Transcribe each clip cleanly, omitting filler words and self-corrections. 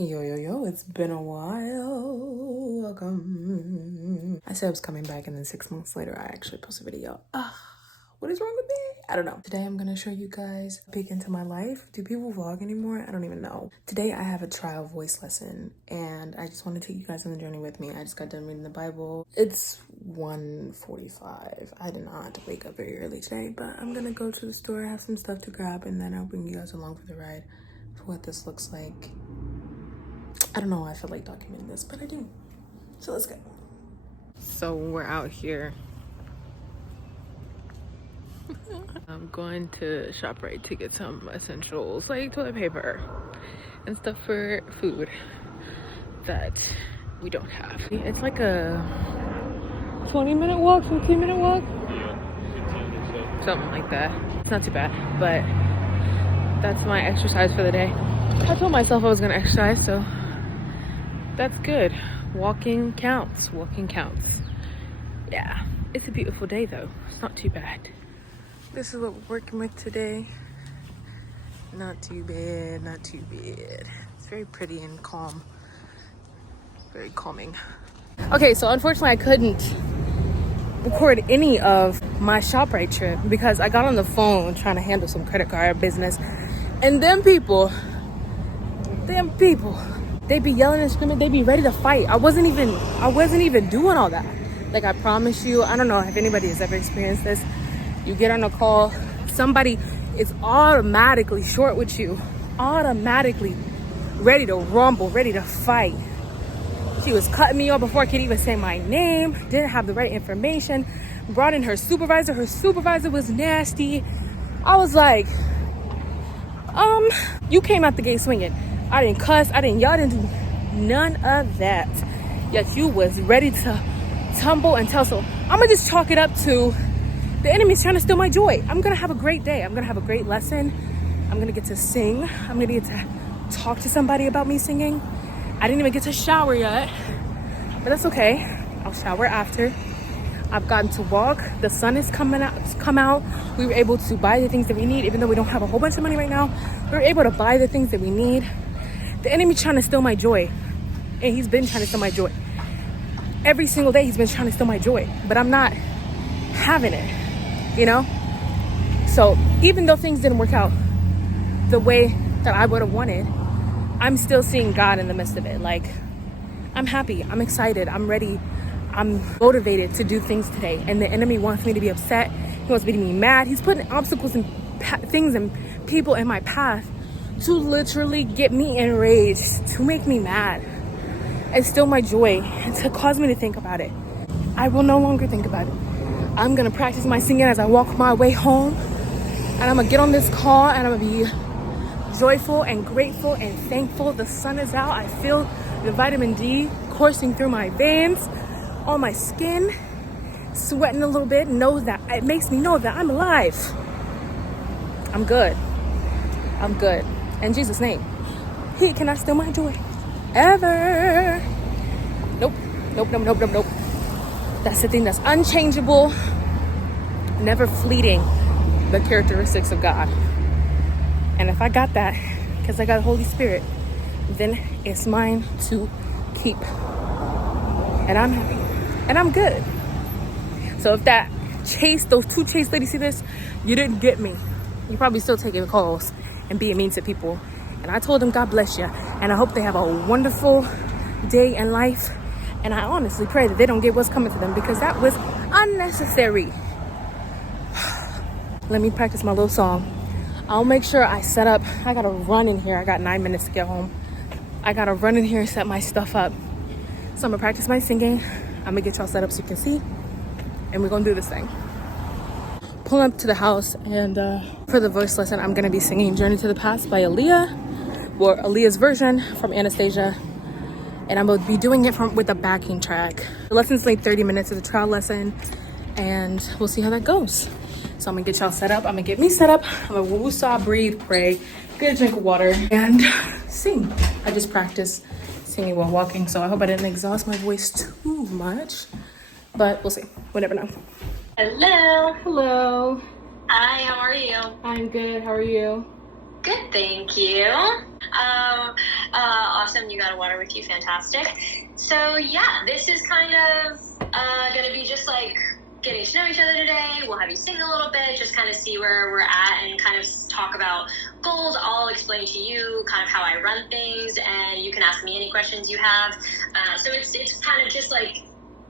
Yo, it's been a while. Welcome. I said I was coming back, and then 6 months later, I actually posted a video. What is wrong with me? I don't know. Today, I'm gonna show you guys a peek into my life. Do people vlog anymore? I don't even know. Today, I have a trial voice lesson, and I just want to take you guys on the journey with me. I just got done reading the Bible. It's 1:45. I did not wake up very early today, but I'm gonna go to the store, have some stuff to grab, and then I'll bring you guys along for the ride for what this looks like. I don't know why I feel like documenting this, but I do. So let's go. So we're out here. I'm going to ShopRite to get some essentials like toilet paper and stuff for food that we don't have. It's like a 20-minute walk, 15-minute walk. Yeah, something like that. It's not too bad, but that's my exercise for the day. I told myself I was gonna exercise, so that's good. Walking counts. Yeah, it's a beautiful day though. It's not too bad. This is what we're working with today. Not too bad. It's very pretty and calm. Very calming. Okay, so unfortunately I couldn't record any of my ShopRite trip because I got on the phone trying to handle some credit card business. And them people, they be yelling and screaming. They be ready to fight. I wasn't even doing all that. Like, I promise you, I don't know if anybody has ever experienced this. You get on a call, somebody is automatically short with you, automatically ready to rumble, ready to fight. She was cutting me off before I could even say my name, didn't have the right information, brought in her supervisor. Her supervisor was nasty. I was like, you came out the gate swinging. I didn't cuss, I didn't yell, I didn't do none of that. Yet you was ready to tumble and tell. So I'm gonna just chalk it up to the enemy's trying to steal my joy. I'm gonna have a great day. I'm gonna have a great lesson. I'm gonna get to sing. I'm gonna get to talk to somebody about me singing. I didn't even get to shower yet, but that's okay. I'll shower after. I've gotten to walk. The sun is come out. We were able to buy the things that we need, even though we don't have a whole bunch of money right now. We were able to buy the things that we need. The enemy's trying to steal my joy, and he's been trying to steal my joy. Every single day he's been trying to steal my joy, but I'm not having it, you know? So even though things didn't work out the way that I would have wanted, I'm still seeing God in the midst of it. Like, I'm happy, I'm excited, I'm ready, I'm motivated to do things today. And the enemy wants me to be upset. He wants me to be mad. He's putting obstacles and things and people in my path to literally get me enraged, to make me mad and steal my joy, and to cause me to think about it. I will no longer think about it. I'm gonna practice my singing as I walk my way home, and I'm gonna get on this call and I'm gonna be joyful and grateful and thankful. The sun is out. I feel the vitamin D coursing through my veins, on my skin, sweating a little bit. It makes me know that I'm alive. I'm good. In Jesus' name, he cannot steal my joy ever. Nope. That's the thing that's unchangeable, never fleeting, the characteristics of God. And if I got that, because I got the Holy Spirit, then it's mine to keep. And I'm happy. And I'm good. So if those two Chase ladies see this, you didn't get me. You're probably still taking calls and being mean to people. And I told them, God bless you. And I hope they have a wonderful day in life. And I honestly pray that they don't get what's coming to them, because that was unnecessary. Let me practice my little song. I'll make sure I set up. I gotta run in here. I got 9 minutes to get home. I gotta run in here and set my stuff up. So I'm gonna practice my singing. I'm gonna get y'all set up so you can see. And we're gonna do this thing. Pull up to the house, and for the voice lesson, I'm gonna be singing Journey to the Past by Aaliyah, or Aaliyah's version from Anastasia. And I'm gonna be doing it with a backing track. The lesson's like 30 minutes of the trial lesson, and we'll see how that goes. So I'm gonna get y'all set up. I'm gonna get me set up. I'm gonna woosah, breathe, pray, get a drink of water, and sing. I just practice singing while walking, so I hope I didn't exhaust my voice too much, but we'll see. We'll never know. Hello. Hello. Hi, how are you? I'm good. How are you? Good, thank you. Awesome, you got a water with you, fantastic. So yeah, this is kind of gonna be just like getting to know each other today. We'll have you sing a little bit, just kind of see where we're at and kind of talk about goals. I'll explain to you kind of how I run things, and you can ask me any questions you have. So it's kind of just like,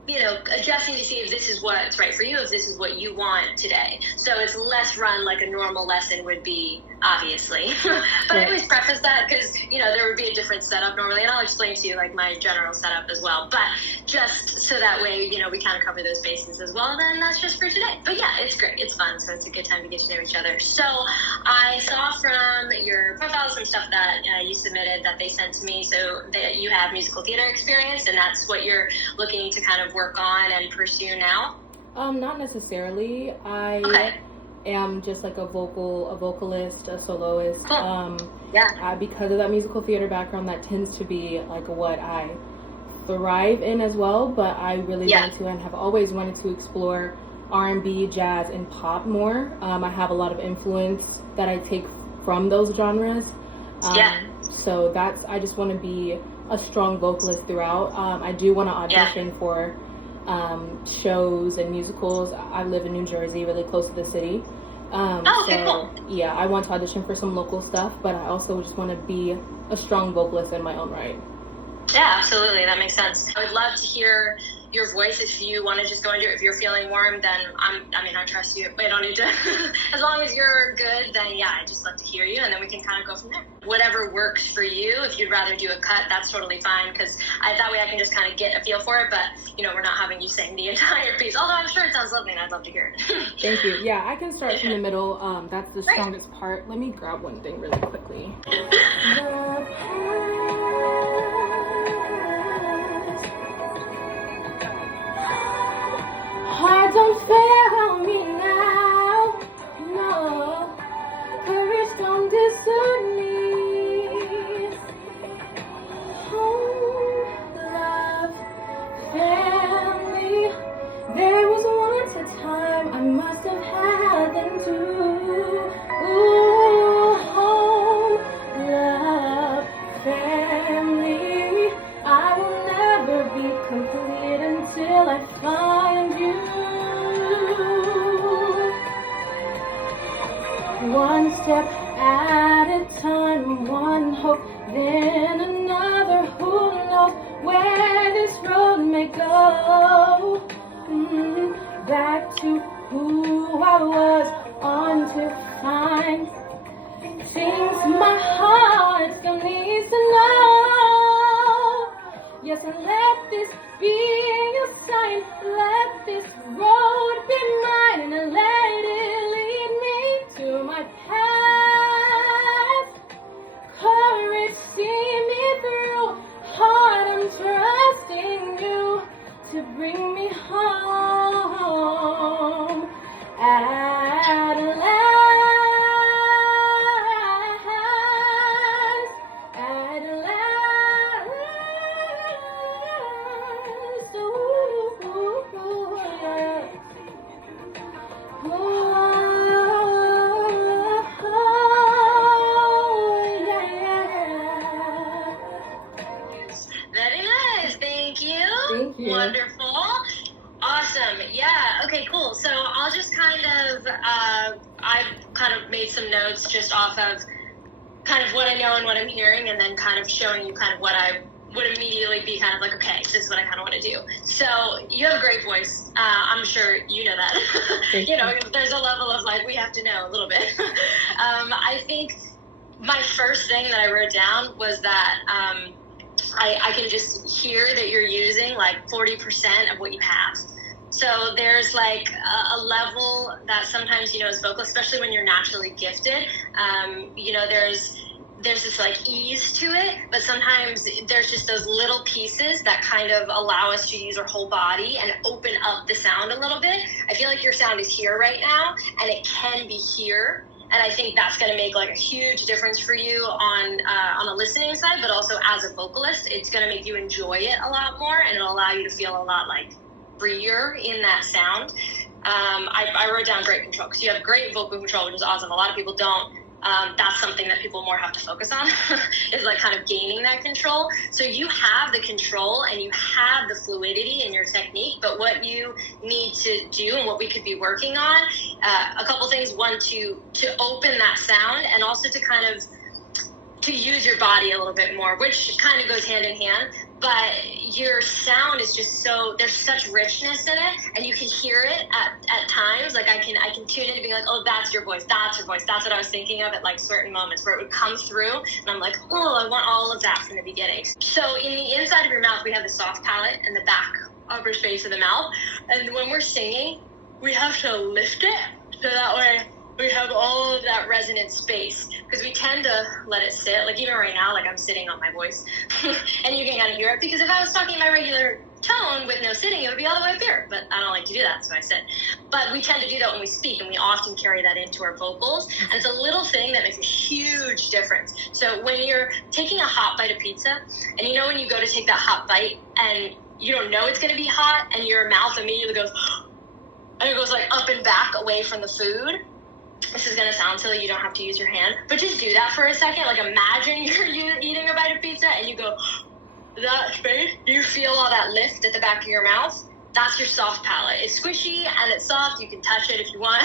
you know, adjusting to see if this is what's right for you, if this is what you want today. So it's less run like a normal lesson would be, obviously. But I always preface that because, you know, there would be a different setup normally, and I'll explain to you like my general setup as well. But just so that way, you know, we kind of cover those bases as well. Then that's just for today. But yeah, it's great. It's fun. So it's a good time to get to know each other. So I saw from your profile some stuff that you submitted that they sent to me. So that you have musical theater experience, and that's what you're looking to kind of work on and pursue now? Not necessarily. I am just like a vocalist, a soloist. Cool. Because of that musical theater background, that tends to be like what I thrive in as well. But I really want to and have always wanted to explore R&B, jazz, and pop more. I have a lot of influence that I take from those genres. So I just want to be a strong vocalist throughout. I do want to audition for shows and musicals. I live in New Jersey, really close to the city. Cool. Yeah, I want to audition for some local stuff, but I also just want to be a strong vocalist in my own right. Yeah, absolutely. That makes sense. I would love to hear your voice. If you want to just go into it, if you're feeling warm, then I trust you. I don't need to. As long as you're good, then yeah, I just love to hear you, and then we can kind of go from there. Whatever works for you. If you'd rather do a cut, that's totally fine, because that way I can just kind of get a feel for it. But you know, we're not having you sing the entire piece. Although I'm sure it sounds lovely, and I'd love to hear it. Thank you. Yeah, I can start from the middle. That's the strongest part. Let me grab one thing really quickly. Heart don't fail me now, no, courage don't desert me. Home, love, family, there was once a time I must have had them too. Ooh, home, love, family, I will never be complete until I find you. One step at a time, one hope, then another. Who knows where this road may go? Back to who I was, on to find things my heart still needs to know. Yes, and let this be a sign. Let this road be mine, and let it lead me to my path. Courage, see me through. Heart, I'm trusting you to bring me home at last. Wonderful. Awesome. Yeah. Okay, cool. So I'll just I've kind of made some notes just off of kind of what I know and what I'm hearing, and then kind of showing you kind of what I would immediately be kind of like, okay, this is what I kind of want to do. So you have a great voice. I'm sure you know that. You know, there's a level of like, we have to know a little bit. I think my first thing that I wrote down was that, I can just hear that you're using like 40% of what you have. So there's like a level that sometimes, you know, as vocal, especially when you're naturally gifted, you know, there's this like ease to it, but sometimes there's just those little pieces that kind of allow us to use our whole body and open up the sound a little bit. I feel like your sound is here right now, and it can be here. And I think that's going to make like a huge difference for you on the listening side, but also as a vocalist, it's going to make you enjoy it a lot more, and it'll allow you to feel a lot like freer in that sound. I wrote down great control, because you have great vocal control, which is awesome. A lot of people don't that's something that people more have to focus on is like kind of gaining that control. So you have the control and you have the fluidity in your technique, but what you need to do and what we could be working on, a couple things. One, to open that sound, and also to kind of to use your body a little bit more, which kind of goes hand in hand. But your sound is just so, there's such richness in it, and you can hear it at times. Like I can tune in and be like, oh, that's your voice, that's your voice, that's what I was thinking of at like certain moments where it would come through, and I'm like, oh, I want all of that from the beginning. So in the inside of your mouth, we have the soft palate and the back upper space of the mouth, and when we're singing, we have to lift it so that way we have all of that resonant space, because we tend to let it sit. Like even right now, like I'm sitting on my voice and you can kind of hear it, because if I was talking my regular tone with no sitting, it would be all the way up here, but I don't like to do that, so I sit. But we tend to do that when we speak, and we often carry that into our vocals, and it's a little thing that makes a huge difference. So when you're taking a hot bite of pizza, and you know when you go to take that hot bite and you don't know it's going to be hot, and your mouth immediately goes and it goes like up and back away from the food. This is going to sound silly, you don't have to use your hand, but just do that for a second. Like imagine you're eating a bite of pizza and you go, that space, you feel all that lift at the back of your mouth? That's your soft palate. It's squishy and it's soft, you can touch it if you want,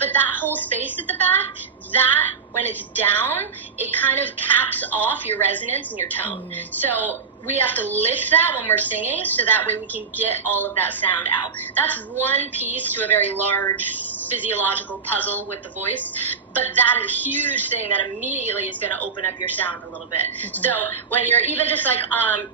but that whole space at the back, that, when it's down, it kind of caps off your resonance and your tone. So we have to lift that when we're singing, so that way we can get all of that sound out. That's one piece to a very large physiological puzzle with the voice, but that is a huge thing that immediately is going to open up your sound a little bit. So when you're even just like, let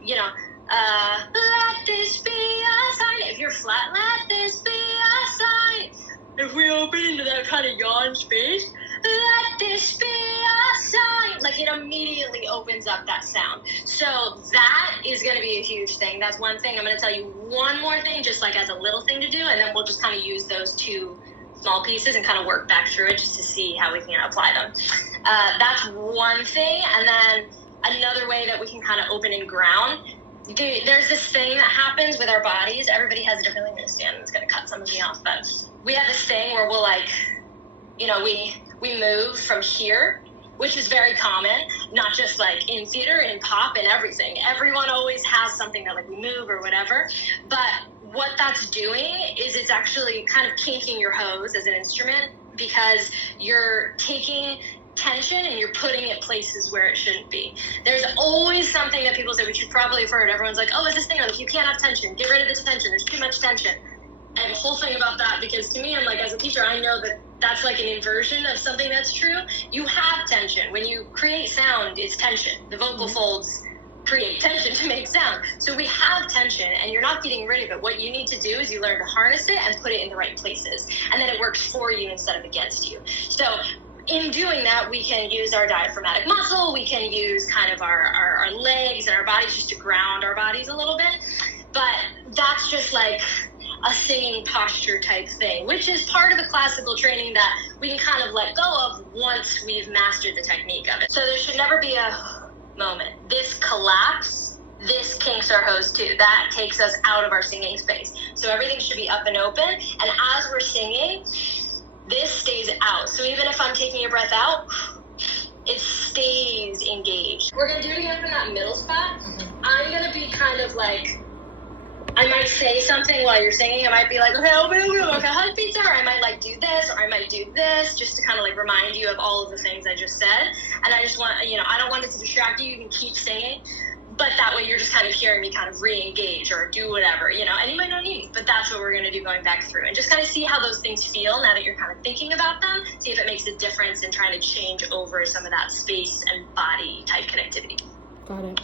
this be a sign. If you're flat, let this be a sign. If we open into that kind of yawn space, let this be a sign. Like it immediately opens up that sound. So that is going to be a huge thing. That's one thing. I'm going to tell you one more thing, just like as a little thing to do, and then we'll just kind of use those two small pieces and kind of work back through it just to see how we can apply them. That's one thing. And then another way that we can kind of open and ground, there's this thing that happens with our bodies. Everybody has a different thing. I'm going to stand, it's going to cut some of me off, but we have this thing where we'll like, you know, we move from here, which is very common, not just like in theater, in pop and everything. Everyone always has something that like we move or whatever, but what that's doing is it's actually kind of kinking your hose as an instrument, because you're taking tension and you're putting it places where it shouldn't be. There's always something that people say, which you probably have heard. Everyone's like, oh, it's this thing, like you can't have tension. Get rid of the tension. There's too much tension. I have a whole thing about that, because to me, I'm like, as a teacher, I know that that's like an inversion of something that's true. You have tension. When you create sound, it's tension. The vocal folds create tension to make sound. So we have tension, and you're not getting rid of it. What you need to do is you learn to harness it and put it in the right places, and then it works for you instead of against you. So in doing that, we can use our diaphragmatic muscle, we can use kind of our legs and our bodies just to ground our bodies a little bit. But that's just like a singing posture type thing, which is part of the classical training that we can kind of let go of once we've mastered the technique of it. So there should never be a moment. This collapse, this kinks our hose too. That takes us out of our singing space. So everything should be up and open. And as we're singing, this stays out. So even if I'm taking a breath out, it stays engaged. We're going to do it again from that middle spot. I'm going to be kind of like, I might say something while you're singing. I might be like, okay, open, okay, hot pizza, or I might like do this, or I might do this, just to kind of like remind you of all of the things I just said. And I just want, you know, I don't want it to distract you. You can keep singing, but that way you're just kind of hearing me kind of re-engage or do whatever, you know, and you might not need me, but that's what we're going to do going back through, and just kind of see how those things feel now that you're kind of thinking about them, see if it makes a difference in trying to change over some of that space and body type connectivity. Got it.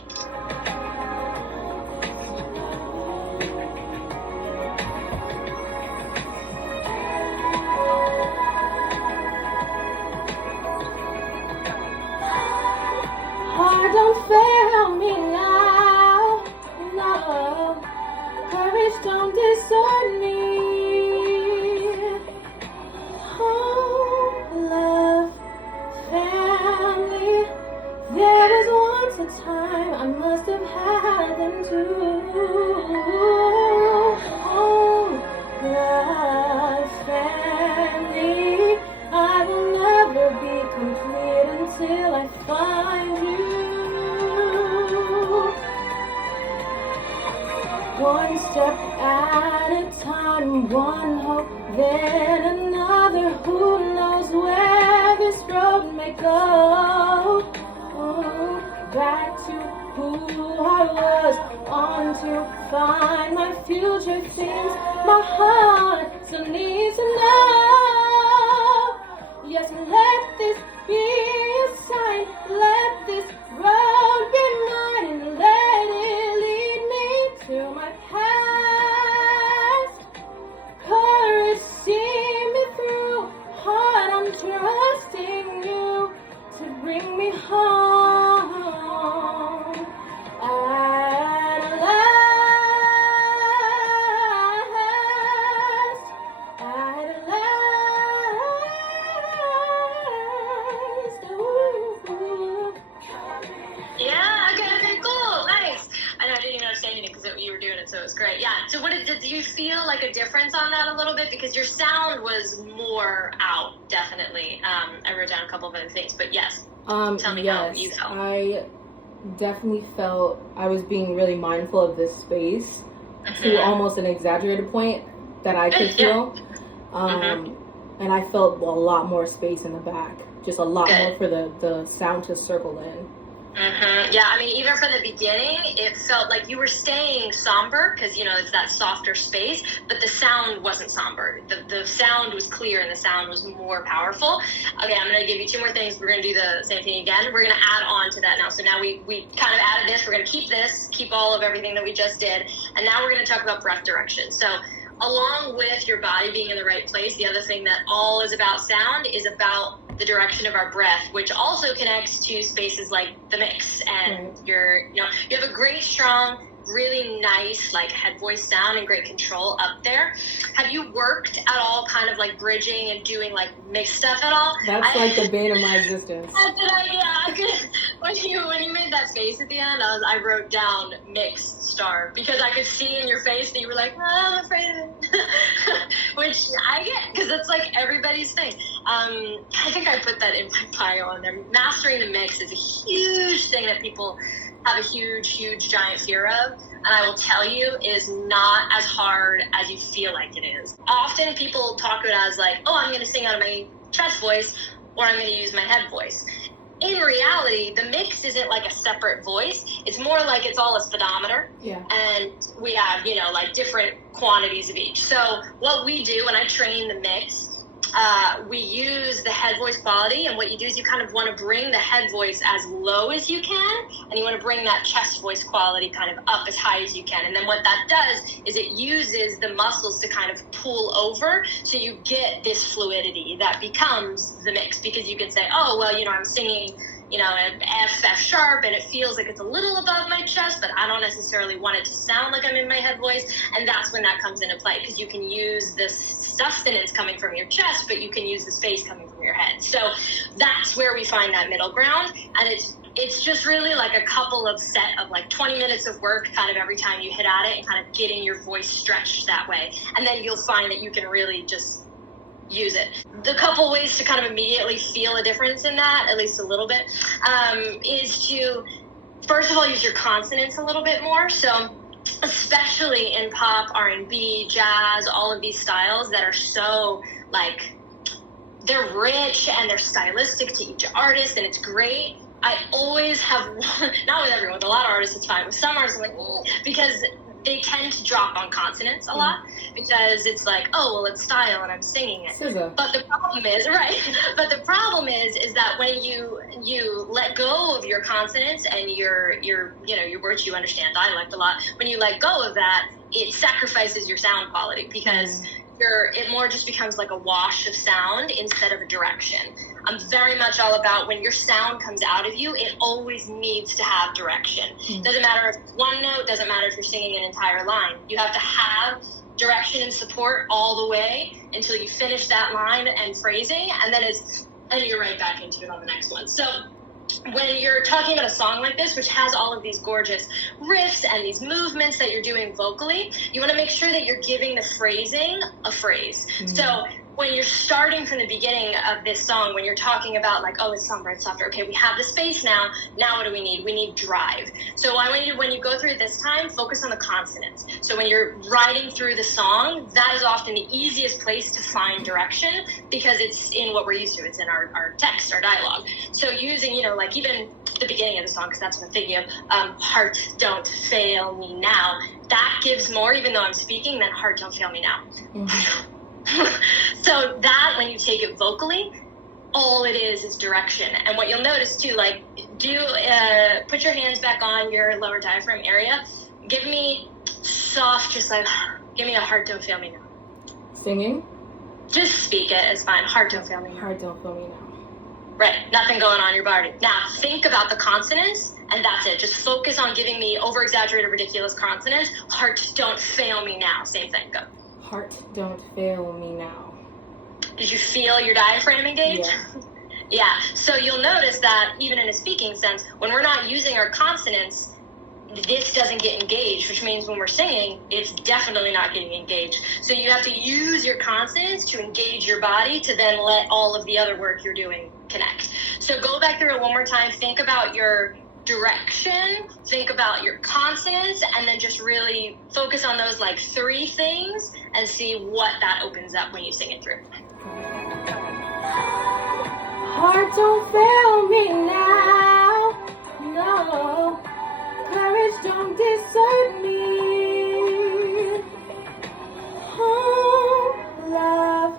Don't fail me now, no. Courage don't desert me. Home, love, family. There was once a time I'm One step at a time, one hope, then another. Who knows where this road may go? Oh, back to who I was, on to find my future. Things my heart still needs to know. Yes, let this be a sign. Let this road be mine, and let it lead me to my past. Courage, see me through. Heart, I'm trusting you to bring me home. At last, at last. Ooh. Yeah, okay, cool, nice. I know I didn't even understand anything because you were doing it, so it was great. Yeah, so did you feel like a difference on that a little bit? Because your sound was more out, definitely. I wrote down a couple of other things, but yes, tell me how you felt. I definitely felt I was being really mindful of this space to almost an exaggerated point that I could feel. And I felt a lot more space in the back, just a lot more for the sound to circle in. Yeah, I mean, even from the beginning, it felt like you were staying somber because, you know, it's that softer space, but the sound wasn't somber. The sound was clear and the sound was more powerful. Okay, I'm going to give you two more things. We're going to do the same thing again. We're going to add on to that now. So now we kind of added this. We're going to keep all of everything that we just did. And now we're going to talk about breath direction. So along with your body being in the right place, the other thing that all is about sound is about the direction of our breath, which also connects to spaces like the mix. And you have a great, strong, really nice, like, head voice sound and great control up there. Have you worked at all kind of like bridging and doing like mixed stuff at all? That's like the bane of my existence. When you made that face at the end, I wrote down mixed star because I could see in your face that you were like, oh, I'm afraid of it. Which I get because it's like everybody's thing. I think I put that in my bio on there. Mastering the mix is a huge thing that people have a huge giant fear of, and I will tell you, it is not as hard as you feel like it is. Often people talk about it as like, oh, I'm going to sing out of my chest voice, or I'm going to use my head voice. In reality, the mix isn't like a separate voice. It's more like it's all a speedometer. Yeah. And we have, like different quantities of each. So what we do when I train the mix, we use the head voice quality, and what you do is you kind of want to bring the head voice as low as you can, and you want to bring that chest voice quality kind of up as high as you can. And then what that does is it uses the muscles to kind of pull over, so you get this fluidity that becomes the mix, because you can say, oh, well, I'm singing an F sharp, and it feels like it's a little above my chest, but I don't necessarily want it to sound like I'm in my head voice. And that's when that comes into play, because you can use this sustenance coming from your chest, but you can use the space coming from your head. So that's where we find that middle ground. And it's just really like a couple of set of like 20 minutes of work kind of every time you hit at it, and kind of getting your voice stretched that way. And then you'll find that you can really just use it. The couple ways to kind of immediately feel a difference in that, at least a little bit, is to, first of all, use your consonants a little bit more. So especially in pop, R&B, jazz, all of these styles that are so, like, they're rich and they're stylistic to each artist, and it's great. I always have one, not with everyone, with a lot of artists it's fine. With some artists, I'm like, because they tend to drop on consonants a lot, because it's like, oh, well, it's style and I'm singing it. But the problem is, is that when you let go of your consonants and your words you understand dialect a lot, when you let go of that, it sacrifices your sound quality, because it more just becomes like a wash of sound instead of a direction. I'm very much all about, when your sound comes out of you, it always needs to have direction. Doesn't matter if it's one note, doesn't matter if you're singing an entire line. You have to have direction and support all the way until you finish that line and phrasing, and then you're right back into it on the next one. So when you're talking about a song like this, which has all of these gorgeous riffs and these movements that you're doing vocally, you want to make sure that you're giving the phrasing a phrase. So when you're starting from the beginning of this song, when you're talking about like, oh, it's somber, it's softer. Okay, we have the space now. Now what do we need? We need drive. So I want you to, when you go through it this time, focus on the consonants. So when you're riding through the song, that is often the easiest place to find direction because it's in what we're used to. It's in our text, our dialogue. So using, you know, like even the beginning of the song, because that's what I'm thinking of, heart don't fail me now. That gives more, even though I'm speaking, than heart don't fail me now. Mm-hmm. So that, when you take it vocally, all it is direction. And what you'll notice too, like, put your hands back on your lower diaphragm area. Give me soft, just like, give me a heart don't fail me now. Singing? Just speak it, it's fine. Heart don't fail me now. Heart don't fail me now. Right, nothing going on in your body. Now, think about the consonants, and that's it. Just focus on giving me over-exaggerated, ridiculous consonants. Heart don't fail me now. Same thing, go. Heart don't fail me now. Did you feel your diaphragm engage? Yeah. Yeah. So you'll notice that even in a speaking sense, when we're not using our consonants, this doesn't get engaged, which means when we're singing, it's definitely not getting engaged. So you have to use your consonants to engage your body to then let all of the other work you're doing connect. So go back through it one more time. Think about your direction, think about your consonants, and then just really focus on those like 3 things and see what that opens up when you sing it through. Heart don't fail me now, no. Courage don't desert me. Home, love,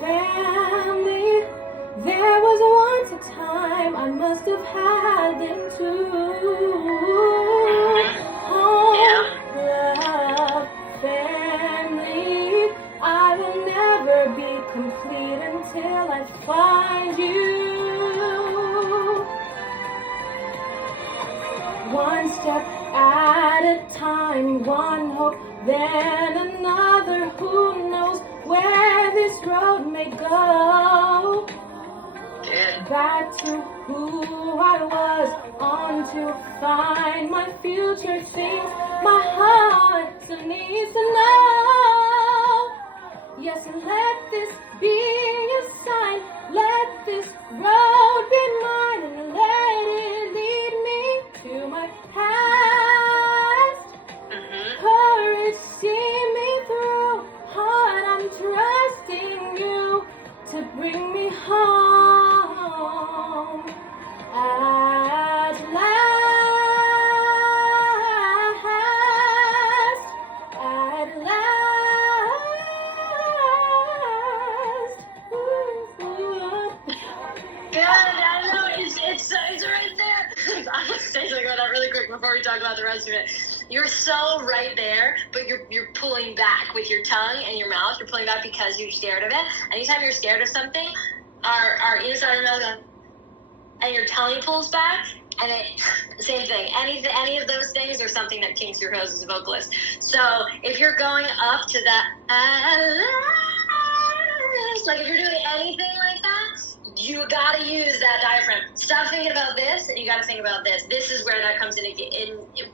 family. There was once a time I must have had them too. Home, love, family. I will never be complete until I find you. One step at a time, one hope, then another. Who knows where this road may go? Back to who I was, on to find my future. Thing my heart needs to know. Yes, and let this be a sign. Let this road be mine, and let it lead me to my past. Courage, see me through. Heart, I'm trusting you to bring me home at last. At last. Good, I know, it's right there. I'm going to say something about that really quick before we talk about the rest of it. You're so right there, but you're pulling back with your tongue and your mouth. You're pulling back because you're scared of it. Anytime you're scared of something, our inside of your mouth goes, and your tongue pulls back, and same thing. Any of those things are something that kinks your hose as a vocalist. So if you're going up to that, like if you're doing anything like that, you gotta use that diaphragm. Stop thinking about this, and you gotta think about this. This is where that comes in.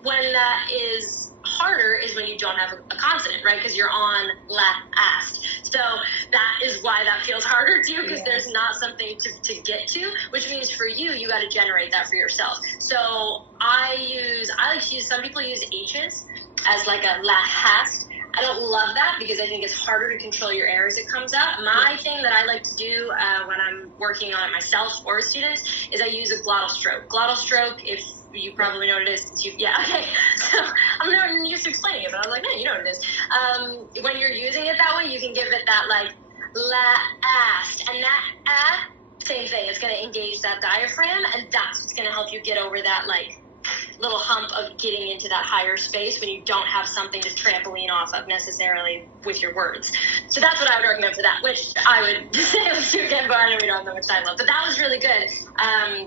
When that is harder is when you don't have a consonant, right? Because you're on last. So that is why that feels harder too, because there's not something to get to, which means for you, you got to generate that for yourself. So I like to use, some people use H's as like a last. I don't love that because I think it's harder to control your air as it comes out. My thing that I like to do when I'm working on it myself or students is I use a glottal stroke. Glottal stroke, if you probably know what it is. Okay. So I'm not used to explaining it, but I was like, no, you know what it is. When you're using it that way, you can give it that like last, and that same thing. It's going to engage that diaphragm, and that's what's going to help you get over that like little hump of getting into that higher space when you don't have something to trampoline off of necessarily with your words. So that's what I would recommend for that, which I would do again, but I know we don't have that much time left. But that was really good.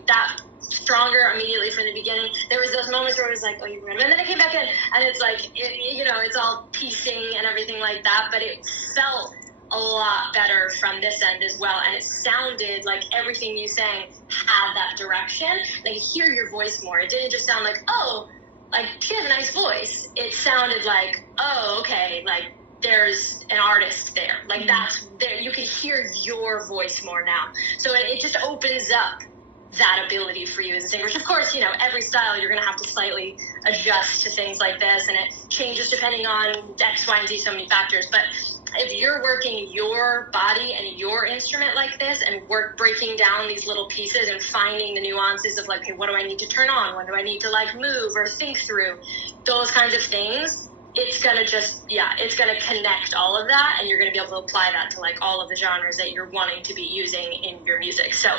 That stronger immediately from the beginning. There was those moments where it was like, oh, you're random. And then it came back in, and it's like, it's all piecing and everything like that, but it felt a lot better from this end as well, and it sounded like everything you sang had that direction. Like, you hear your voice more. It didn't just sound like, oh, like, she has a nice voice. It sounded like, oh, okay, like, there's an artist there. Like that's there, you can hear your voice more now. So it just opens up that ability for you as a singer, which of course, you know, every style you're going to have to slightly adjust to things like this, and it changes depending on X, Y, and Z, so many factors. But if you're working your body and your instrument like this and breaking down these little pieces and finding the nuances of like, okay, what do I need to turn on? What do I need to like move or think through? Those kinds of things, it's going to just, it's going to connect all of that, and you're going to be able to apply that to like all of the genres that you're wanting to be using in your music. So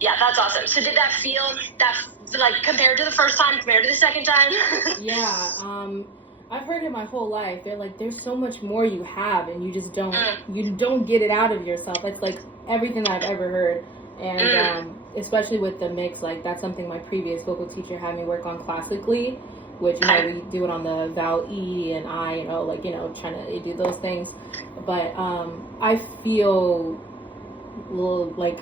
yeah, that's awesome. So did that feel that, like, compared to the first time, compared to the second time? Yeah, I've heard it my whole life. They're like, there's so much more you have, and you just don't get it out of yourself. That's like everything I've ever heard. And especially with the mix, like that's something my previous vocal teacher had me work on classically, which, you know, we do it on the vowel E and I, you know, like, you know, trying to do those things. But I feel like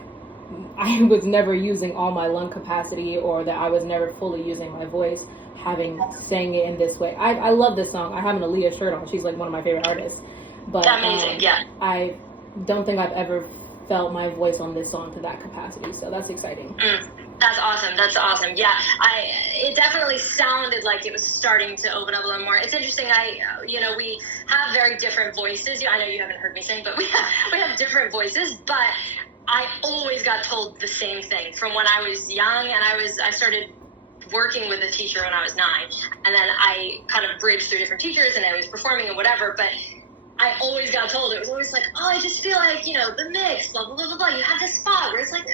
I was never using all my lung capacity, or that I was never fully using my voice, having sang it in this way. I love this song. I have an Aaliyah shirt on. She's like one of my favorite artists. But amazing, I don't think I've ever felt my voice on this song to that capacity. So that's exciting. That's awesome. That's awesome. Yeah, it definitely sounded like it was starting to open up a little more. It's interesting. We have very different voices. I know you haven't heard me sing, but we have different voices. But I always got told the same thing from when I was young, and I started working with a teacher when I was 9, and then I kind of bridged through different teachers, and I was performing and whatever, but I always got told, it was always like, oh, I just feel like, you know, the mix, blah, blah, blah, blah, blah, you have this spot where it's like,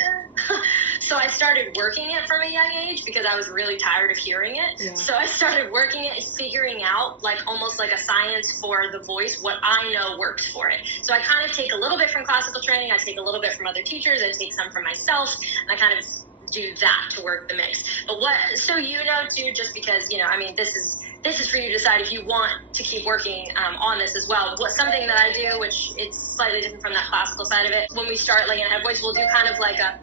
So I started working it from a young age because I was really tired of hearing it. Yeah. So I started working it and figuring out, like, almost like a science for the voice, what I know works for it. So I kind of take a little bit from classical training, I take a little bit from other teachers, I take some from myself, and I kind of do that to work the mix. But so you know too, just because, you know, I mean, this is for you to decide if you want to keep working on this as well. Something that I do, which it's slightly different from that classical side of it, when we start like in head voice, we'll do kind of like a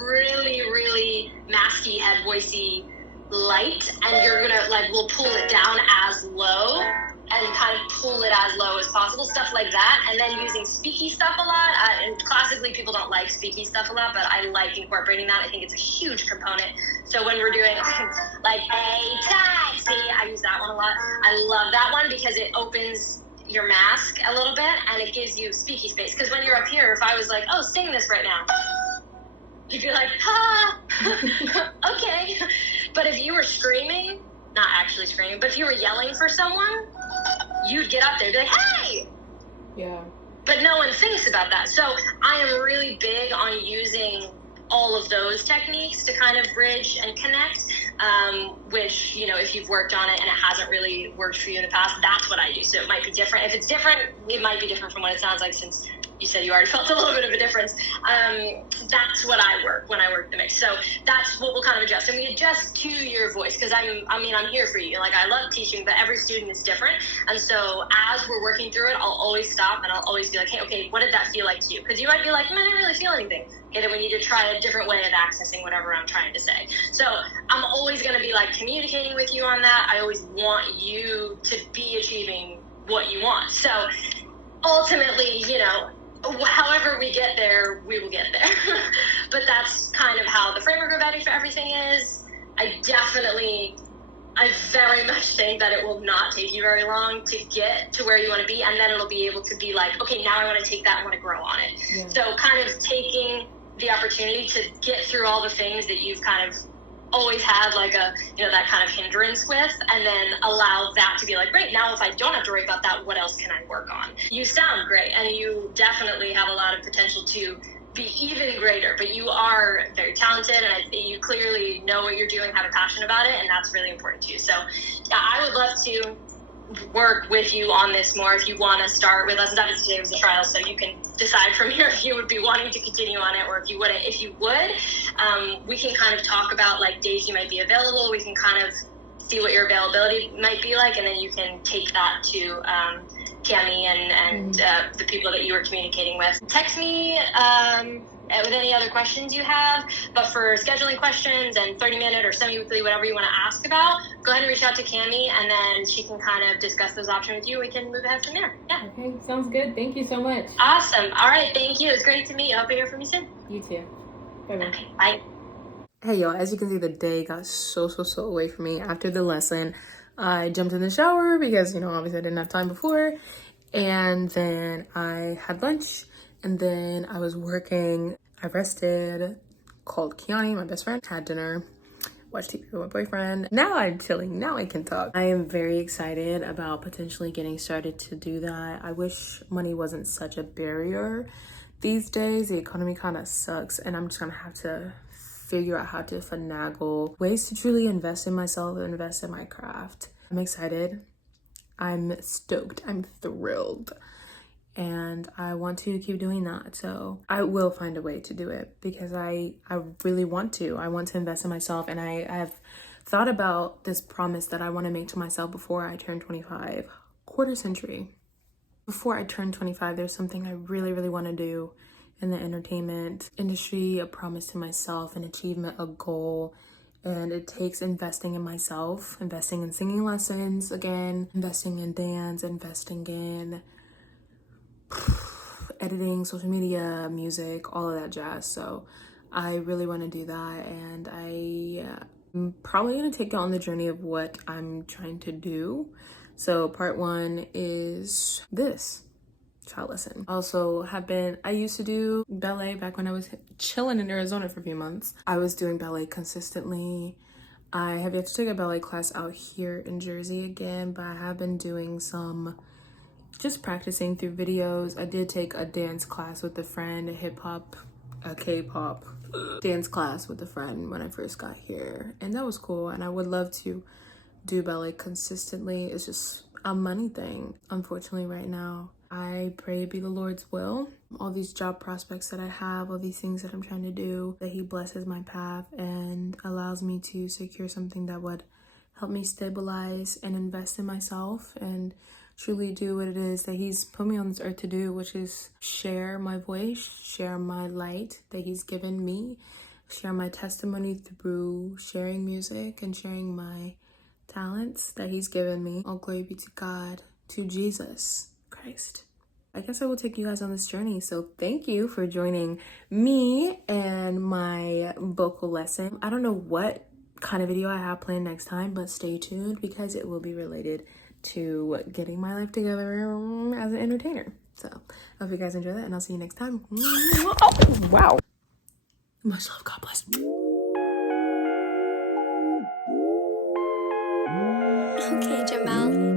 really, really masky head voicey light, and you're gonna like, we'll pull it down as low and kind of pull it as low as possible, stuff like that. And then using speaky stuff a lot. And classically, people don't like speaky stuff a lot, but I like incorporating that. I think it's a huge component. So when we're doing like a taxi, I use that one a lot. I love that one because it opens your mask a little bit and it gives you speaky space. Because when you're up here, if I was like, oh, sing this right now, you'd be like, okay. But if you were screaming, not actually screaming, but if you were yelling for someone, you'd get up there and be like, hey! Yeah. But no one thinks about that. So I am really big on using all of those techniques to kind of bridge and connect, which, you know, if you've worked on it and it hasn't really worked for you in the past, that's what I do. So it might be different. If it's different, it might be different from what it sounds like, since you said you already felt a little bit of a difference. That's what I work when I work the mix. So that's what we'll kind of adjust. And we adjust to your voice, because I'm here for you. Like, I love teaching, but every student is different. And so as we're working through it, I'll always stop and I'll always be like, hey, okay, what did that feel like to you? Because you might be like, I didn't really feel anything. Okay, then we need to try a different way of accessing whatever I'm trying to say. So I'm always going to be like communicating with you on that. I always want you to be achieving what you want. So ultimately, you know, however we get there, we will get there. But that's kind of how the framework of everything is. I very much think that it will not take you very long to get to where you want to be, and then it'll be able to be like, okay, now I want to take that and want to grow on it. Yeah. So kind of taking the opportunity to get through all the things that you've kind of always had like a, you know, that kind of hindrance with, and then allow that to be like, great, now if I don't have to worry about that, what else can I work on? You sound great, and you definitely have a lot of potential to be even greater, but you are very talented, and you clearly know what you're doing, have a passion about it, and that's really important too. So yeah, I would love to work with you on this more if you want to start with us. Obviously today was a trial, so you can decide from here if you would be wanting to continue on it or if you wouldn't. If you would, we can kind of talk about like days you might be available. We can kind of see what your availability might be like, and then you can take that to Cami and the people that you were communicating with. Text me with any other questions you have. But for scheduling questions and 30-minute or semi-weekly, whatever you want to ask about, go ahead and reach out to Cami, and then she can kind of discuss those options with you. We can move ahead from there. Yeah. Okay, sounds good. Thank you so much. Awesome. All right, thank you. It was great to meet you. I hope I hear from you soon. You too. Bye-bye. Okay, bye. Hey y'all, as you can see, the day got so away from me. After the lesson, I jumped in the shower because, you know, obviously I didn't have time before. And then I had lunch, and then I was working. I rested, called Kiani, my best friend, had dinner, watched TV with my boyfriend. Now I'm chilling, now I can talk. I am very excited about potentially getting started to do that. I wish money wasn't such a barrier these days. The economy kind of sucks, and I'm just gonna have to figure out how to finagle ways to truly invest in myself and invest in my craft. I'm excited. I'm stoked. I'm thrilled. And I want to keep doing that. So I will find a way to do it because I really want to. I want to invest in myself. And I have thought about this promise that I want to make to myself before I turn 25. Quarter century. Before I turn 25, there's something I really want to do in the entertainment industry, a promise to myself, an achievement, a goal. And it takes investing in myself, investing in singing lessons again, investing in dance, investing in editing, social media, music, all of that jazz. So I really want to do that, and I'm probably going to take you on the journey of what I'm trying to do. So part one is this. Child lesson. Also I used to do ballet back when I was chilling in Arizona for a few months. I was doing ballet consistently. I have yet to take a ballet class out here in Jersey again, but I have been doing some just practicing through videos. I did take a dance class with a friend, a K-pop dance class with a friend when I first got here, and that was cool. And I would love to do ballet consistently. It's just a money thing, unfortunately, right now. I pray it be the Lord's will. All these job prospects that I have, all these things that I'm trying to do, that he blesses my path and allows me to secure something that would help me stabilize and invest in myself and truly do what it is that he's put me on this earth to do, which is share my voice, share my light that he's given me, share my testimony through sharing music and sharing my talents that he's given me. All glory be to God, to Jesus Christ. I guess I will take you guys on this journey. So thank you for joining me and my vocal lesson. I don't know what kind of video I have planned next time, but stay tuned because it will be related to getting my life together as an entertainer. So I hope you guys enjoy that, and I'll see you next time. Oh, wow. Much love. God bless. Okay, Jamal.